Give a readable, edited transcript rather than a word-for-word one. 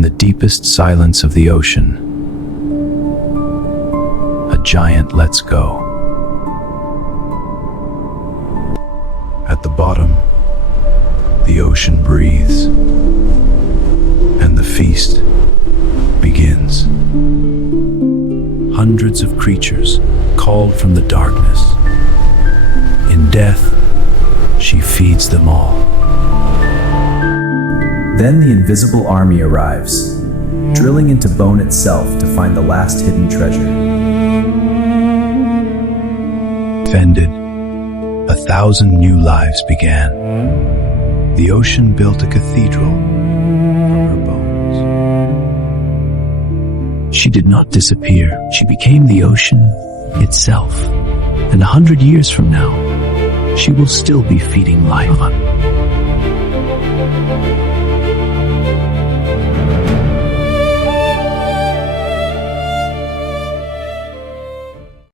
In the deepest silence of the ocean, a giant lets go. At the bottom, the ocean breathes, and the feast begins. Hundreds of creatures called from the darkness. In death, she feeds them all. Then the invisible army arrives, drilling into bone itself to find the last hidden treasure. Defended, 1,000 new lives began. The ocean built a cathedral from her bones. She did not disappear. She became the ocean itself. And 100 years from now, she will still be feeding life on